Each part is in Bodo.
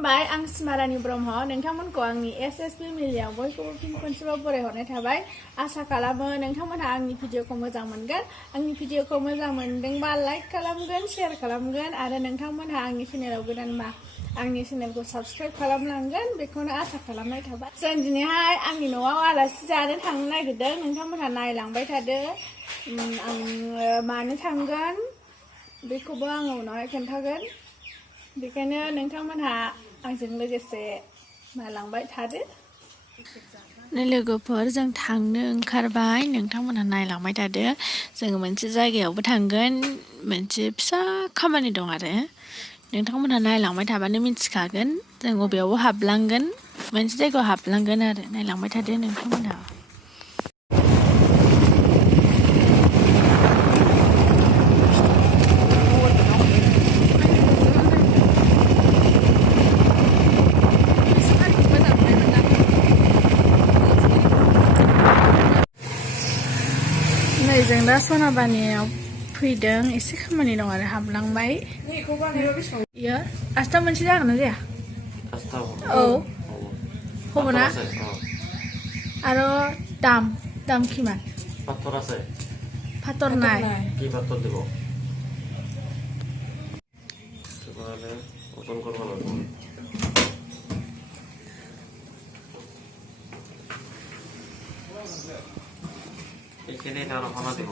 खुलुमबाय आं स्मारानि ब्रह्म नोंथांमोनखौ आंनि एसएसबी मिडियायाव बयखौबो फिन खनसेबाव बरायहरनाय थाबाय आसा खालामो नोंथांमोनहा आंनि भिडिअखौ मोजां मोनगोन आंनि भिडिअखौ मोजां मोनदोंबा लाइक खालामगोन शेयार खालामगोन आरो नोंथांमोनहा आंनि चेनेलाव गोदानबा आंनि चेनेलखौ साबस्क्राइब खालामलांगोन बेखौनो आसा खालामनाय थाबाय जों दिनैहाय आंनि न'आव आलासि जानो थांनो नागिरदों नोंथांमोनहा नायलांबाय थादो आं मानो थांगोन बेखौबो आं उनावहाय खोन्थागोन बेखायनो नोंथांमोनहा आंजों लोगोसे नायलांबाय थादो लोगोफोर जों थांनो ओंखारबाय नोंथांमोनहा नायलांबाय थादो जों मोनसे जायगायावबो थांगोन मोनसे फिसा खामानि दं आरो नोंथांमोनहा नायलांबाय थाबानो मिथिखागोन जों बबेयावबो हाबलांगोन मोनसे जायगायाव हाबलांगोन आरो नायलांबाय थादो नोंथांमोनहा जों दा सनाबानियाव फैदों एसे खामानि दं आरो हाबलांबाय इयो आस्था मोनसे जागोन ना जाया औ हबना आरो दाम किमान पातर নাই কি পাথর দেব তাহলে ওজন করব না এখানে না রহনা দেব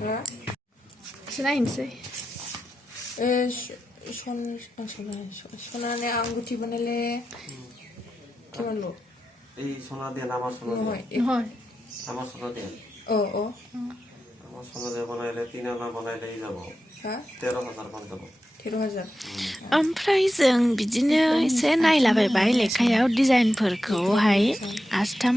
হ্যাঁ সিনাইনসै সোনানে আঙ্গুঠি বানালে কি বলবো এই সোনা দিয়ে আমার সোনা হয় আমার সোনা দিয়ে ও আমার সোনা দিয়ে বানাইলে 3 আনা বানাইলেই যাব হ্যাঁ 13000 মান যাব 13000 ओमफ्राय जों बिदिनो एसे नायलाबायबाय लेखायाव डिजाइनफोरखौहाय आस्थाम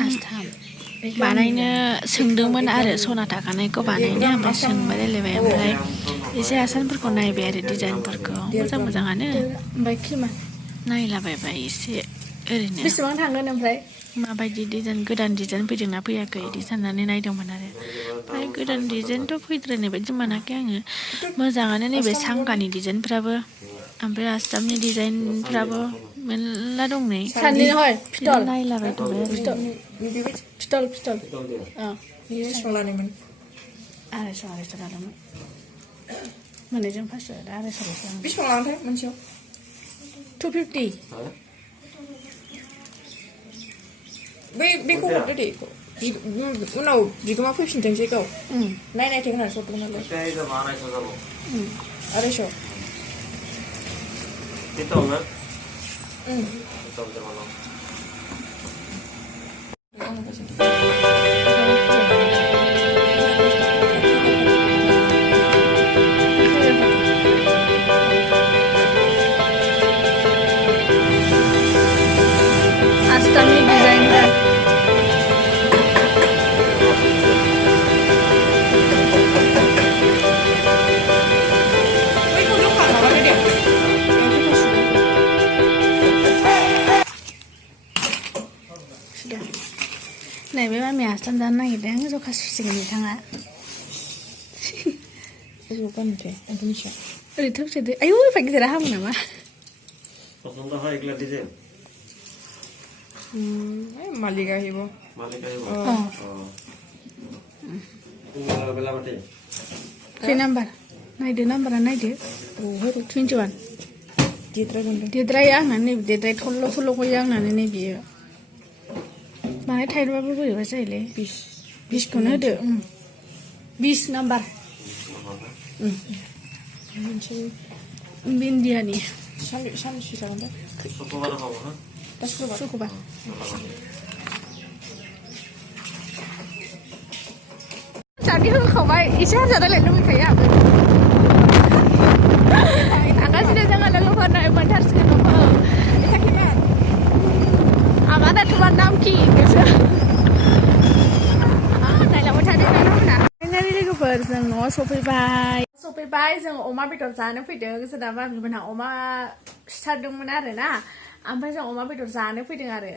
बानायनो सोंदोंमोन आरो सना थाखानायखौ बानायनो ओमफ्राय सोंबाय रायलायबाय ओमफ्राय एसे आसानफोरखौ नायबाय आरो डिजाइनफोरखौ मोजाङानो ओमफ्राय किमान नायलाबायबाय एसे ओरैनो बेसेबां थांगोन ओमफ्राय माबायदि डिजाइन गोदान डिजाइन फैदोंना फैयाखै बिदि साननानै नायदोंमोन आरो ओमफ्राय गोदान डिजाइनथ' फैद्रायनाय बायदि मोनाखै आङो मोजाङानो नैबे सांगानि डिजाइनफ्राबो ओमफ्राय आसामनि डिजाइनफ्राबो मेरला दं नै नायलाबाय फिथल बेसेबां लानायमोन 250 लादोंमोन मोननैजों 500 दा 250 बेसेबां लानायथाय मोनसेयाव 250 बेखौ हरदो दे उनाव बिगोमा फैफिनथोंसै गाव नायथों होननानै हरदों नालाय 250 Betul kan? Astamnya desainer. नैबे मामि आस्थाम दानो नागिरदों जखा सुसिगोन बिथाङा ओरै थोबसेदो आयौ एफा गिदिरा हामो नामा পছন্দ হয় এগুলা ডিজাইন মালিক আহিব বেলাবাটি खै नाम्बार नायदो नाम्बारा नायदो 21 देद्राय आंना नैबे देद्राय थल्ल' गयो आंना नै बियो बाङाय थाइबाबो बोरैबा जायोलै 20खौनो होदो 20 नाम्बार इन्डियानि सानसे जागोन दा सुकुबार जानि होखाबाय एसे हाजारायलाय लुबैखायो आंबो थांगासिनो जोङो लोगोफोर मोनथारसिगोन न'खौ आंहा दा तुमार नाम कि नायलांबाय थादों नोंथांमोना लोगोफोर जों न'आव सफैबाय जों अमा बेदर जानो फैदों जोंना मामिमोनहा अमा सिथारदोंमोन आरो ना ओमफ्राय जों अमा बेदर जानो फैदों आरो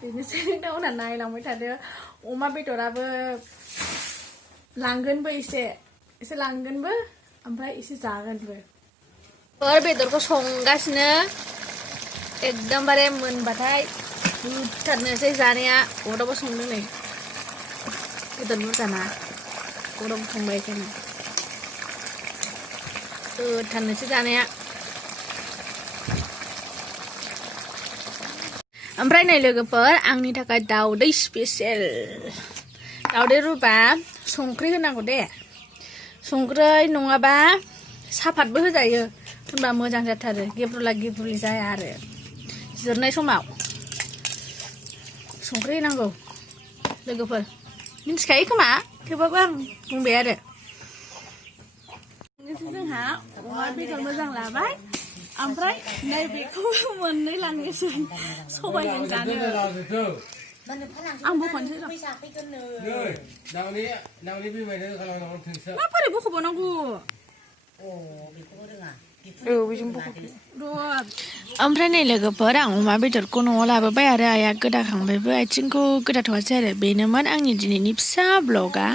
बेनोसै नोंथांमोनहा नायलांबाय थादो अमा बेदराबो लांगोनबो एसे लांगोनबो ओमफ्राय एसे जागोनबो बेदरखौ संगासिनो एकदमबारे मोनबाथाय बुथारनोसै जानाया अरावबो संदों नै बेदर बुरजाना अरावबो संबाय बेखायनो बुथारनोसै जानाया ओमफ्राय नै लोगोफोर आंनि थाखाय दाउदै स्पेसियेल दाउदै रुबा संख्रि होनांगौ दे संख्रै नङाबा सापातबो होजायो होनबा मोजां जाथारो गेब्रुला गेब्रुलि जाया आरो जिरनाय समाव संख्रि होनांगौ लोगोफोर मिन्थिखायो खोमा थेवबाबो आं बुंबाय आरो जोंहा अमा बेदर मोजां लाबाय ओमफ्राय नैबेखौ मोननै लांनोसै सबायजों जानो आं बख'नोसै माबोरै बख'बावनांगौ ओमफ्राय नै लोगोफोर आं अमा बेदरखौ न'आव लाबोबाय आरो आइया गोदाखांबायबो आथिंखौ गोदाथ'वासै आरो बेनोमोन आंनि दिनैनि फिसा ब्लगा